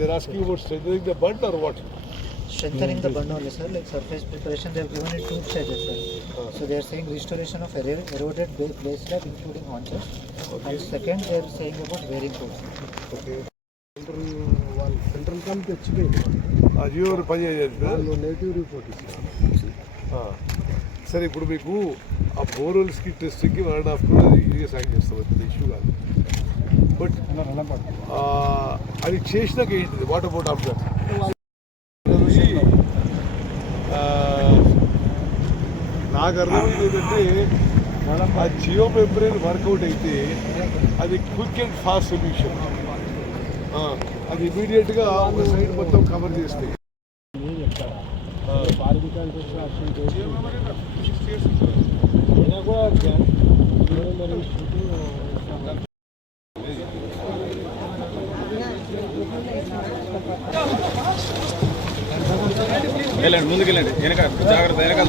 they're asking about strengthening the bund or what? Strengthening the bund only, sir. Like surface preparation, they have given it two stages, sir. So they are saying restoration of ero- eroded ba- base slab, including haunches. And second, they are saying about wearing codes. Okay. వాళ్ళు central come తెచ్చిపోయింది ఆ జియో పని చేయాలి వాళ్ళు negative report ఇచ్చారు సరే ఇప్పుడు మీకు ఆ బోర్వెల్స్కి టెస్టింగ్కి వన్ అండ్ హాఫ్ క్రోర్ ఇదిగా సాయం చేస్తాం అది ఇష్యూ కాదు బట్ అది చేసినాక ఏంటిది వాట్ అబౌట్ ఆఫ్టర్ నాకు అర్థమైంది ఏంటంటే మనం ఆ జియో మెంబ్రెయిన్ వర్కౌట్ అయితే అది క్విక్ అండ్ ఫాస్ట్ సొల్యూషన్. అది ఇమీడియట్గా ఒక సైడ్ మొత్తం కవర్ చేస్తాయి వెళ్ళండి ముందుకెళ్ళండి. వెనక జాగ్రత్త వెనకాల.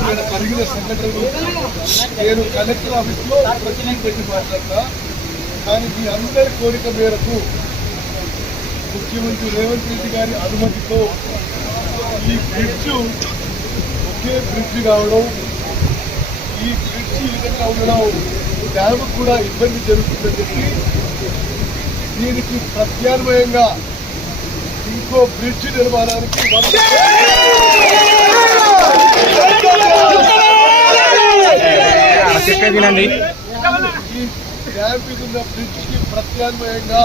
ఇక్కడ జరిగిన సంఘటనలు నేను కలెక్టర్ ఆఫీస్లో ప్రతినిధి పెట్టి మాట్లాడతా. కానీ మీ అందరి కోరిక మేరకు ముఖ్యమంత్రి రేవంత్ రెడ్డి గారి అనుమతితో ఈ బ్రిడ్జ్ ఒకే బ్రిడ్జ్ కావడం ఈ బ్రిడ్జ్ ఈ విధంగా ఉండడం డ్యామ్ కూడా ఇబ్బంది జరుగుతుందని చెప్పి దీనికి ప్రత్యామ్నాయంగా ఇంకో బ్రిడ్జ్ నిర్మాణానికి వంద వినండి ఈ డ్యామ్ మీద ఉన్న బ్రిడ్జ్కి ప్రత్యామ్నాయంగా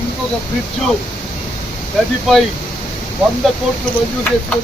ఇంకొక బ్రిడ్జ్ నదిపై వంద కోట్లు మంజూరు చేసిన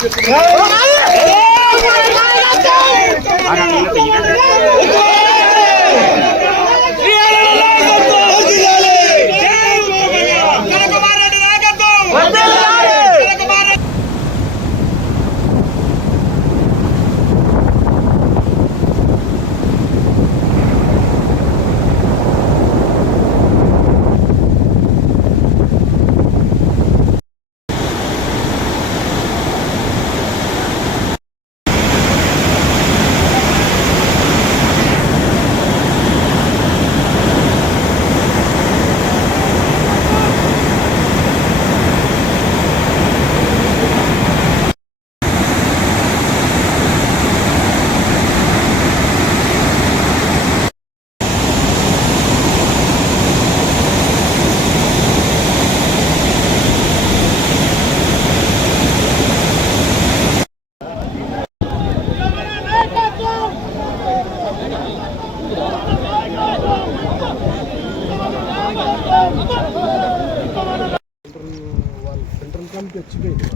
సెంట్రల్ కమ్ తెచ్చిపోయింది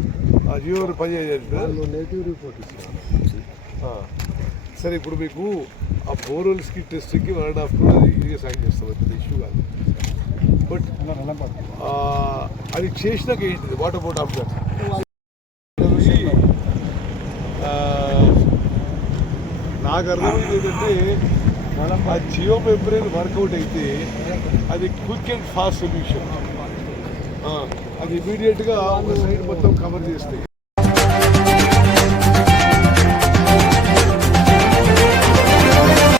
ఆ జియో పని వాళ్ళు నెగిటివ్ రిపోర్ట్ ఇచ్చారు సరే ఇప్పుడు మీకు ఆ బోర్వెల్స్కి టెస్టింగ్కి వన్ అండ్ హాఫ్ క్రోర్ ఇదిగా సాయం చేస్తాం. అది ఇష్యూ కాదు. బట్ అది చేసినాక ఏంటిది? వాట్ అబౌట్ ఆఫ్టర్ నాకు అర్థమైంది ఏంటంటే ఆ జియో మెంబ్రెయిన్ వర్కౌట్ అయితే అది క్విక్ అండ్ ఫాస్ట్ సొల్యూషన్. అది ఇమీడియట్గా ఒక సైడ్ మొత్తం కవర్ చేస్తాయి